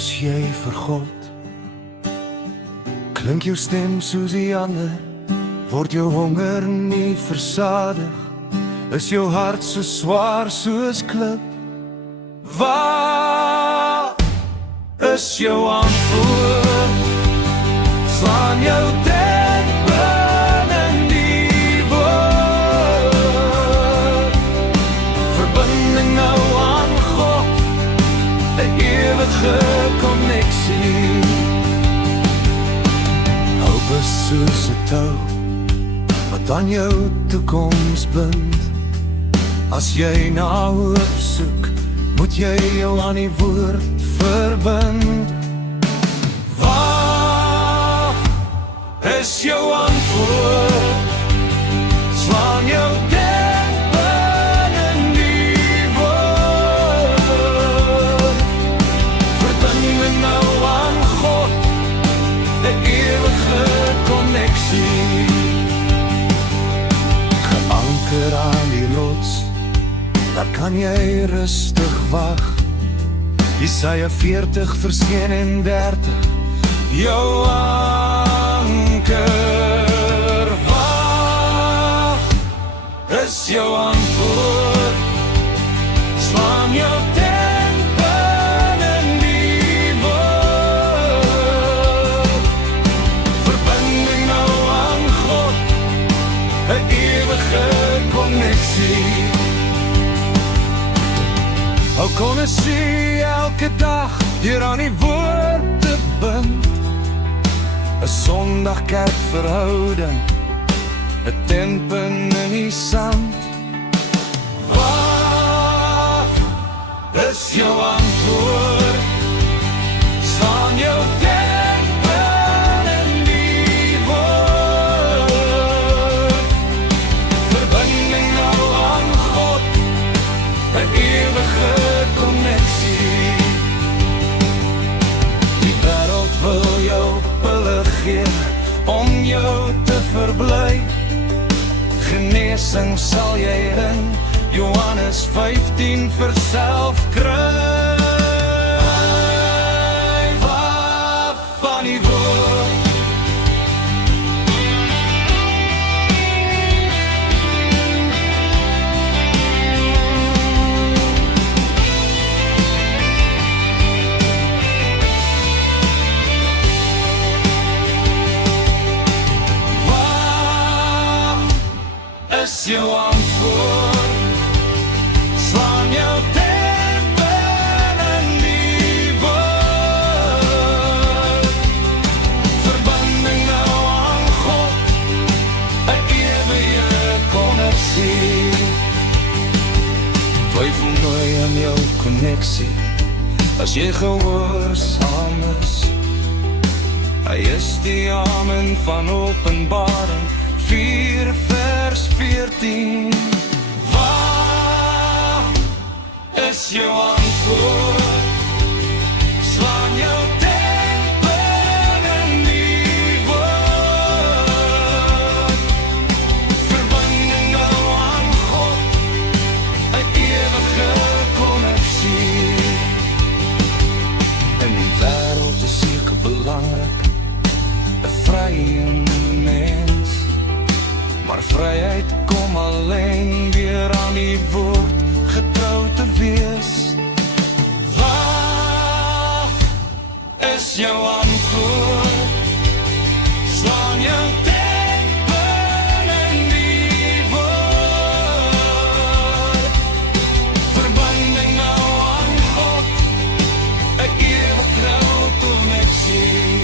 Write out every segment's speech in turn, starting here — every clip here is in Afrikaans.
is jy vir God? Klink jou stem soos die ander? Word jou honger nie versadig? Is jou hart so swaar soos klip? Waar is jou antwoord? Slaan jou tent binne in die woord. Verbinding nou aan God, 'n ewige konneksie. Hoop is soos 'n tou wat aan jou toekoms bind. As jy na hoop soek, moet jy jou aan die woord verbind. Waar is jou antwoord? Slaan jou tent binne in die woord. Verbinding nou aan God, 'n ewige konneksie. Geanker aan die rots, daar kan jy rustig wag. Jesaja 40 vers 31, jou anker. Waar is jou antwoord? Slaan jou tent binne in die woord. Verbinding nou aan God, 'n ewige konneksie. Hou konnesie elke dag, hier aan die woord te bind. 'n Sondag kerkverhouding, 'n tent binne in die sand. Waar is jou antwoord? Slaan jou tent binne in die woord. Verbinding nou aan God, 'n ewige konneksie. Die wêreld wil jou pille gee om jou te verbly. Genesing sal jy in Johannes 15 verself kry. Waar van die woord? Is jou antwoord? Slaan jou tent binne in die woord. Verbinding nou aan God, 'n ewige konneksie. Twyfel nooit aan jou konneksie, as jy gehoorsaam is. Hy is die amen van Openbaring 4 vers 14. Waar is jou antwoord? Slaan jou tent binne in die woord. Verbinding nou aan God, 'n ewige konneksie. In die wêreld is seker belangrik, 'n vrye mens. Maar vryheid kom alleen weer aan die woord getrou te wees. Waar is jou antwoord? Slaan jou tent binne in die woord. Verbinding nou aan God, 'n ewige konneksie.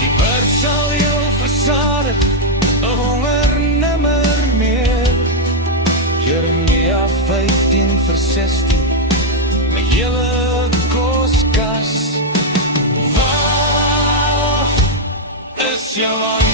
Die woord sal jou versadig, 'n honger nimmer meer. Jeremia 15 vers 16, my hele koskas. Waar is jou antwoord?